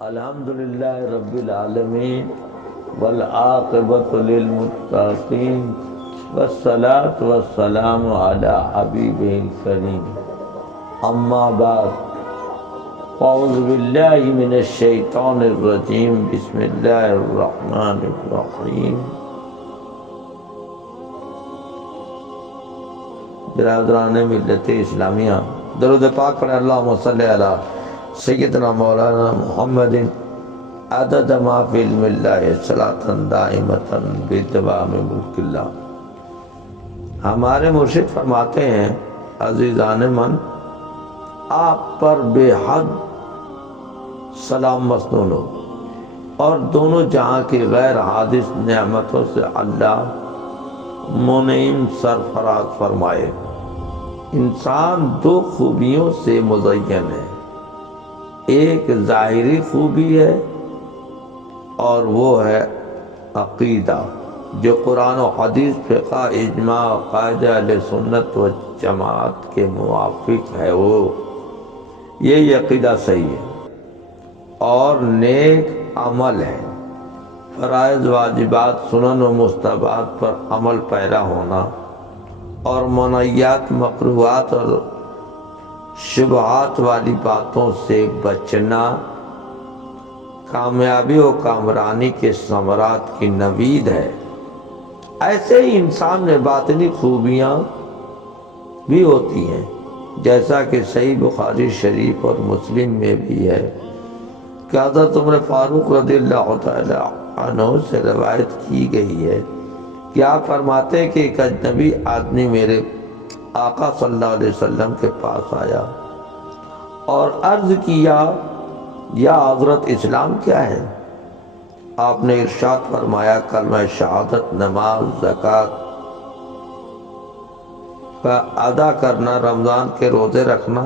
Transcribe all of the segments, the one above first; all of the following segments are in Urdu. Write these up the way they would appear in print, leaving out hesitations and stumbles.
الحمدللہ رب العالمین والعاقبۃ للمتقین والصلاۃ والسلام علی حبیبہ الکریم اما بعد اعوذ باللہ من الشیطان الرجیم بسم اللہ الرحمن الرحیم۔ برادران ملت اسلامیہ، درود پاک پڑھیں اللہم صلی علی سیدنا مولانا محمد عدد ما فی علم اللہ صلاۃ دائمۃ بدوام ملک اللہ۔ ہمارے مرشد فرماتے ہیں عزیزان من، آپ پر بے حد سلام مسنون ہو اور دونوں جہاں کی غیر حادث نعمتوں سے اللہ منعم سرفراز فرمائے۔ انسان دو خوبیوں سے مزین ہے، ایک ظاہری خوبی ہے اور وہ ہے عقیدہ، جو قرآن و حدیث، فقہ، اجماع، قاعدہ اہل سنت و جماعت کے موافق ہے۔ یہ عقیدہ صحیح ہے اور نیک عمل ہے۔ فرائض، واجبات، سنن و مستحبات پر عمل پیرا ہونا اور منہیات، مکروہات اور شبہات والی باتوں سے بچنا کامیابی و کامرانی کے ثمرات کی نوید ہے۔ ایسے ہی انسان میں باطنی خوبیاں بھی ہوتی ہیں، جیسا کہ صحیح بخاری شریف اور مسلم میں بھی ہے کہ حضرت عمر فاروق رضی اللہ تعالی عنہ سے روایت کی گئی ہے کہ آپ فرماتے ہیں کہ ایک اجنبی آدمی میرے آقا صلی اللہ علیہ وسلم کے پاس آیا اور عرض کیا، یا حضرت اسلام کیا ہے؟ آپ نے ارشاد فرمایا، کلمہ شہادت، نماز، زکوٰۃ کا ادا کرنا، رمضان کے روزے رکھنا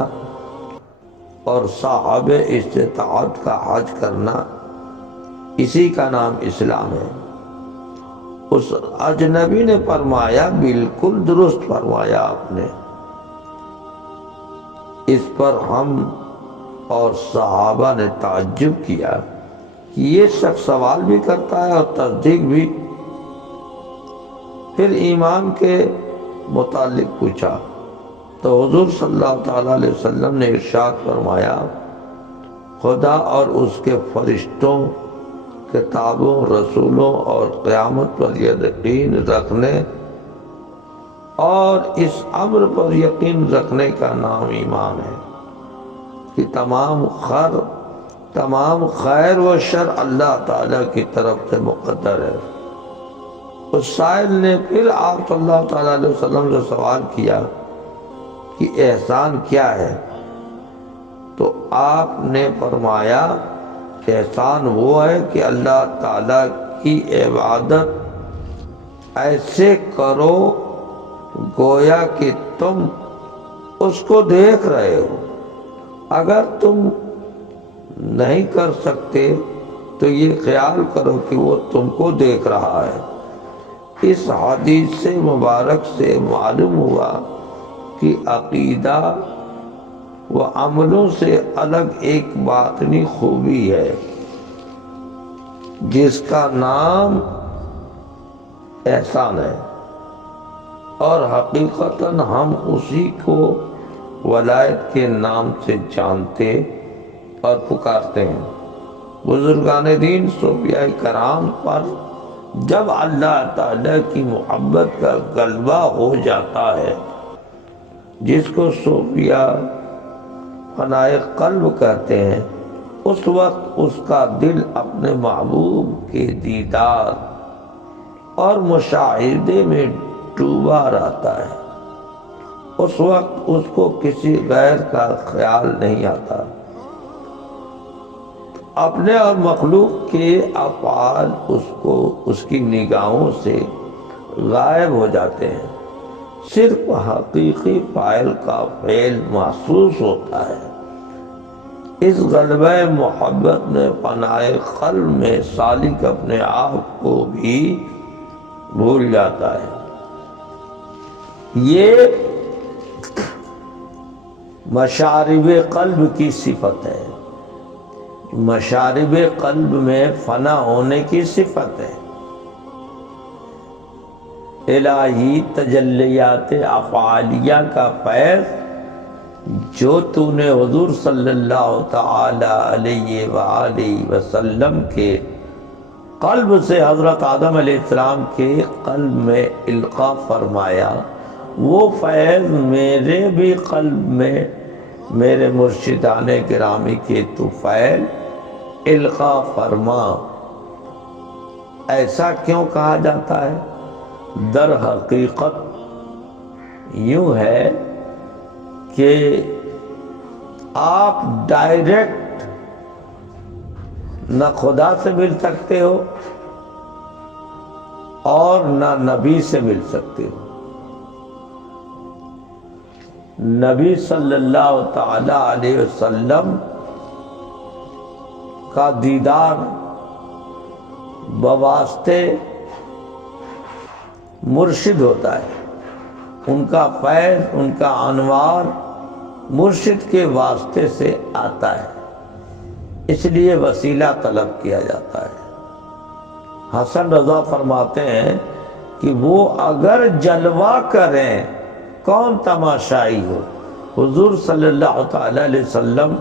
اور صاحب استطاعت کا حج کرنا، اسی کا نام اسلام ہے۔ اس اجنبی نے فرمایا، بالکل درست فرمایا آپ نے۔ اس پر ہم اور صحابہ نے تعجب کیا کہ یہ شخص سوال بھی کرتا ہے اور تصدیق بھی۔ پھر ایمان کے متعلق پوچھا تو حضور صلی اللہ تعالیٰ علیہ وسلم نے ارشاد فرمایا، خدا اور اس کے فرشتوں، کتابوں، رسولوں اور قیامت پر یقین رکھنے اور اس امر پر یقین رکھنے کا نام ایمان ہے کہ تمام خیر و شر اللہ تعالیٰ کی طرف سے مقدر ہے۔ اس سائل نے پھر آپ صلی اللہ تعالیٰ علیہ وسلم سے سوال کیا کہ احسان کیا ہے؟ تو آپ نے فرمایا، احسان وہ ہے کہ اللہ تعالیٰ کی عبادت ایسے کرو گویا کہ تم اس کو دیکھ رہے ہو۔ اگر تم نہیں کر سکتے تو یہ خیال کرو کہ وہ تم کو دیکھ رہا ہے۔ اس حدیث سے مبارک سے معلوم ہوا کہ عقیدہ و عملوں سے الگ ایک باطنی خوبی ہے جس کا نام احسان ہے، اور حقیقتاً ہم اسی کو ولایت کے نام سے جانتے اور پکارتے ہیں۔ بزرگان دین، صوفیاء کرام پر جب اللہ تعالیٰ کی محبت کا غلبہ ہو جاتا ہے، جس کو صوفیاء فناء قلب کہتے ہیں، اس وقت اس کا دل اپنے محبوب کے دیدار اور مشاہدے میں ڈوبا رہتا ہے۔ اس وقت اس کو کسی غیر کا خیال نہیں آتا۔ اپنے اور مخلوق کے افعال اس کی نگاہوں سے غائب ہو جاتے ہیں، صرف حقیقی فاعل کا فعل محسوس ہوتا ہے۔ اس غلبہ محبت میں فناء قلب میں سالک اپنے آپ کو بھی بھول جاتا ہے۔ یہ مشارب قلب کی صفت ہے۔ مشارب قلب میں فنا ہونے کی صفت ہے۔ الہی تجلیات افعالیہ کا فیض جو تو نے حضور صلی اللہ تعالی علیہ وآلہ وسلم کے قلب سے حضرت آدم علیہ السلام کے قلب میں القاء فرمایا، وہ فیض میرے بھی قلب میں میرے مرشدان گرامی کے طفیل القاء فرما۔ ایسا کیوں کہا جاتا ہے؟ در حقیقت یوں ہے کہ آپ ڈائریکٹ نہ خدا سے مل سکتے ہو اور نہ نبی سے مل سکتے ہو۔ نبی صلی اللہ تعالی علیہ وسلم کا دیدار بواسطے مرشد ہوتا ہے، ان کا فیض، ان کا انوار مرشد کے واسطے سے آتا ہے، اس لیے وسیلہ طلب کیا جاتا ہے۔ حسن رضا فرماتے ہیں کہ وہ اگر جلوہ کریں کون تماشائی ہو، حضور صلی اللہ تعالی علیہ وسلم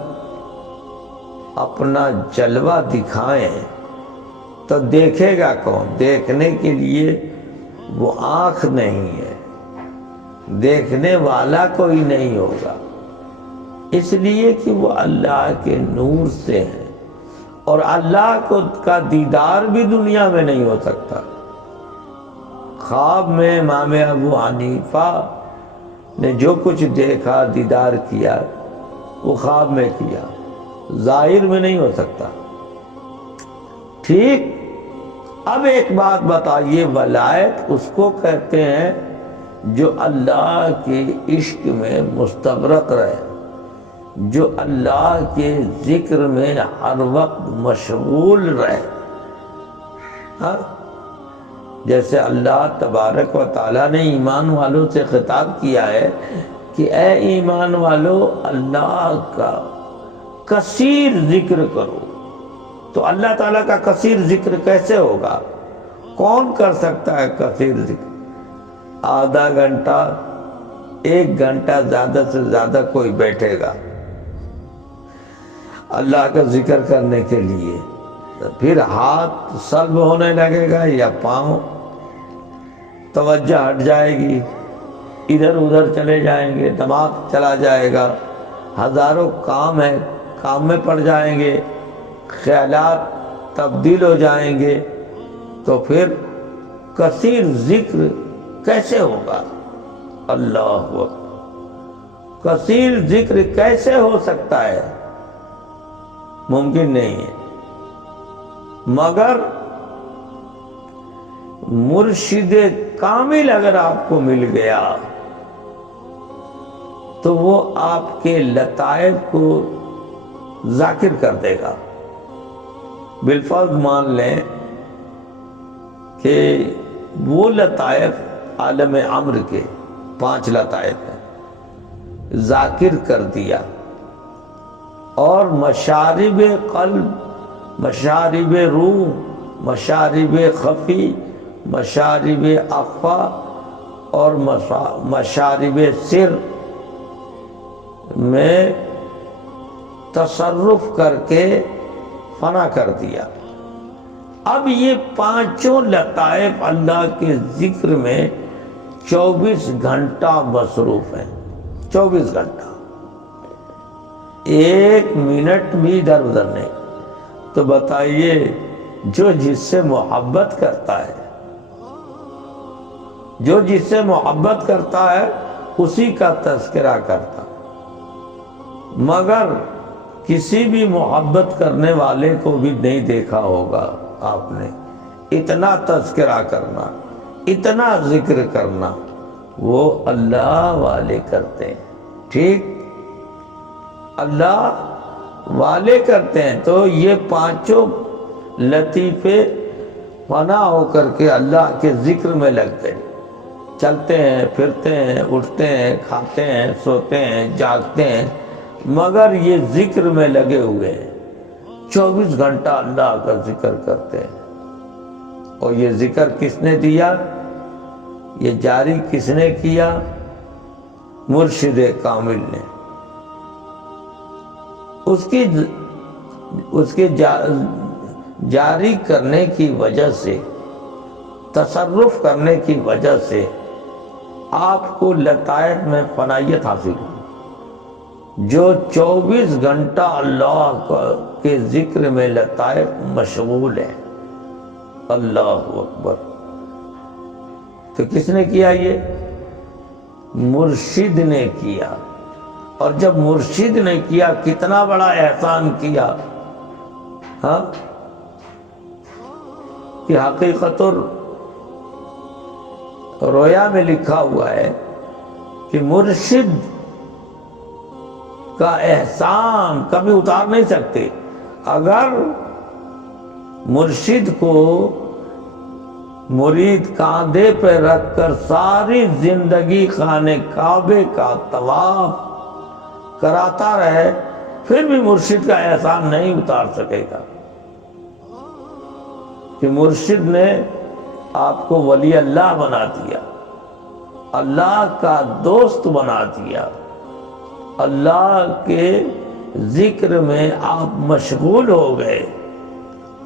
اپنا جلوہ دکھائیں تو دیکھے گا کون؟ دیکھنے کے لیے وہ آنکھ نہیں ہے، دیکھنے والا کوئی نہیں ہوگا، اس لیے کہ وہ اللہ کے نور سے ہیں، اور اللہ کا دیدار بھی دنیا میں نہیں ہو سکتا۔ خواب میں امام ابو حنیفہ نے جو کچھ دیکھا، دیدار کیا، وہ خواب میں کیا، ظاہر میں نہیں ہو سکتا۔ ٹھیک، اب ایک بات بتائیے، ولایت اس کو کہتے ہیں جو اللہ کے عشق میں مستغرق رہے، جو اللہ کے ذکر میں ہر وقت مشغول رہے۔ ہاں، جیسے اللہ تبارک و تعالیٰ نے ایمان والوں سے خطاب کیا ہے کہ اے ایمان والو اللہ کا کثیر ذکر کرو، تو اللہ تعالیٰ کا کثیر ذکر کیسے ہوگا؟ کون کر سکتا ہے کثیر ذکر؟ آدھا گھنٹہ، ایک گھنٹہ زیادہ سے زیادہ کوئی بیٹھے گا اللہ کا ذکر کرنے کے لیے، پھر ہاتھ سلب ہونے لگے گا یا پاؤں، توجہ ہٹ جائے گی، ادھر ادھر چلے جائیں گے، دماغ چلا جائے گا، ہزاروں کام ہیں، کام میں پڑ جائیں گے، خیالات تبدیل ہو جائیں گے، تو پھر کثیر ذکر کیسے ہوگا؟ اللہ اکبر، کثیر ذکر کیسے ہو سکتا ہے؟ ممکن نہیں ہے، مگر مرشد کامل اگر آپ کو مل گیا تو وہ آپ کے لطائف کو ذاکر کر دے گا۔ بالفرض مان لیں کہ وہ لطائف عالم امر کے 5 لطائف ہیں، ذاکر کر دیا، اور مشارب قلب، مشارب روح، مشارب خفی، مشارب اخفا اور مشارب سر میں تصرف کر کے فنا کر دیا۔ اب یہ 5 لطائف اللہ کے ذکر میں 24 گھنٹہ مصروف ہیں، 24 گھنٹہ، 1 منٹ بھی ادھر ادھر نہیں۔ تو بتائیے، جو جس سے محبت کرتا ہے، جو جس سے محبت کرتا ہے اسی کا تذکرہ کرتا، مگر کسی بھی محبت کرنے والے کو بھی نہیں دیکھا ہوگا آپ نے اتنا تذکرہ کرنا، اتنا ذکر کرنا، وہ اللہ والے کرتے ہیں۔ ٹھیک، اللہ والے کرتے ہیں، تو یہ 5 لطیفے فنا ہو کر کے اللہ کے ذکر میں لگتے ہیں، چلتے ہیں، پھرتے ہیں، اٹھتے ہیں، کھاتے ہیں، سوتے ہیں، جاگتے ہیں، مگر یہ ذکر میں لگے ہوئے ہیں 24 گھنٹہ اللہ کا ذکر کرتے ہیں۔ اور یہ ذکر کس نے دیا؟ یہ جاری کس نے کیا؟ مرشد کامل نے۔ اس کے جاری کرنے کی وجہ سے، تصرف کرنے کی وجہ سے آپ کو لطائف میں فنائیت حاصل ہوئی۔ جو 24 گھنٹہ اللہ کے ذکر میں لطائف مشغول ہے، اللہ اکبر، تو کس نے کیا؟ یہ مرشد نے کیا۔ اور جب مرشد نے کیا، کتنا بڑا احسان کیا، ہاں، کہ حقیقت رویا میں لکھا ہوا ہے کہ مرشد کا احسان کبھی اتار نہیں سکتے۔ اگر مرشد کو مرید کاندھے پہ رکھ کر ساری زندگی خانے کعبے کا طواف کراتا رہے، پھر بھی مرشد کا احسان نہیں اتار سکے گا، کہ مرشد نے آپ کو ولی اللہ بنا دیا، اللہ کا دوست بنا دیا، اللہ کے ذکر میں آپ مشغول ہو گئے،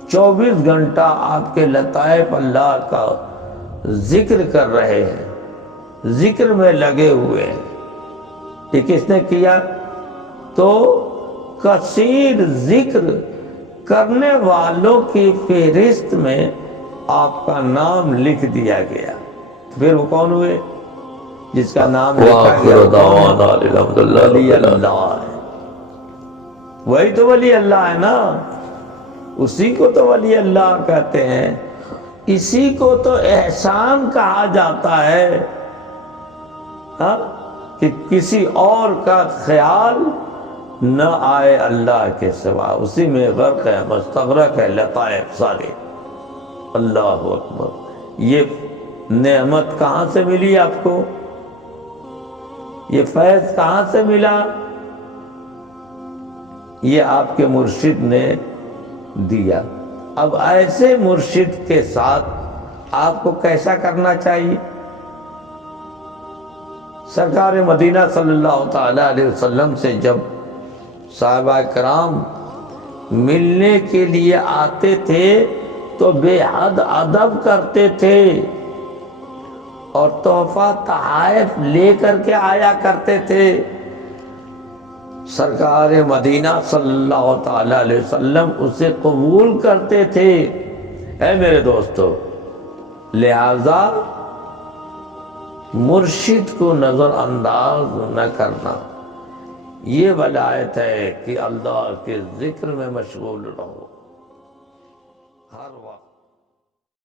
24 گھنٹہ آپ کے لطائف اللہ کا ذکر کر رہے ہیں، ذکر میں لگے ہوئے ہیں۔ یہ کس نے کیا؟ تو کثیر ذکر کرنے والوں کی فہرست میں آپ کا نام لکھ دیا گیا۔ پھر وہ کون ہوئے؟ جس کا نام لکھا گیا ولی اللہ ہے۔ وہی تو ولی اللہ ہے نا، اسی کو تو ولی اللہ کہتے ہیں، اسی کو تو احسان کہا جاتا ہے، ہاں، کہ کسی اور کا خیال نہ آئے اللہ کے سوا، اسی میں غرق ہے، مستغرق ہے لطائف سارے۔ اللہ اکبر۔ یہ نعمت کہاں سے ملی آپ کو؟ یہ فیض کہاں سے ملا؟ یہ آپ کے مرشد نے دیا۔ اب ایسے مرشد کے ساتھ آپ کو کیسا کرنا چاہیے؟ سرکار مدینہ صلی اللہ تعالی علیہ وسلم سے جب صحابہ کرام ملنے کے لیے آتے تھے تو بے حد ادب کرتے تھے، اور تحفہ تحائف لے کر کے آیا کرتے تھے۔ سرکار مدینہ صلی اللہ تعالی علیہ وسلم اسے قبول کرتے تھے۔ اے میرے دوستو، لہذا مرشد کو نظر انداز نہ کرنا، یہ ولایت ہے کہ اللہ کے ذکر میں مشغول رہو ہر وقت۔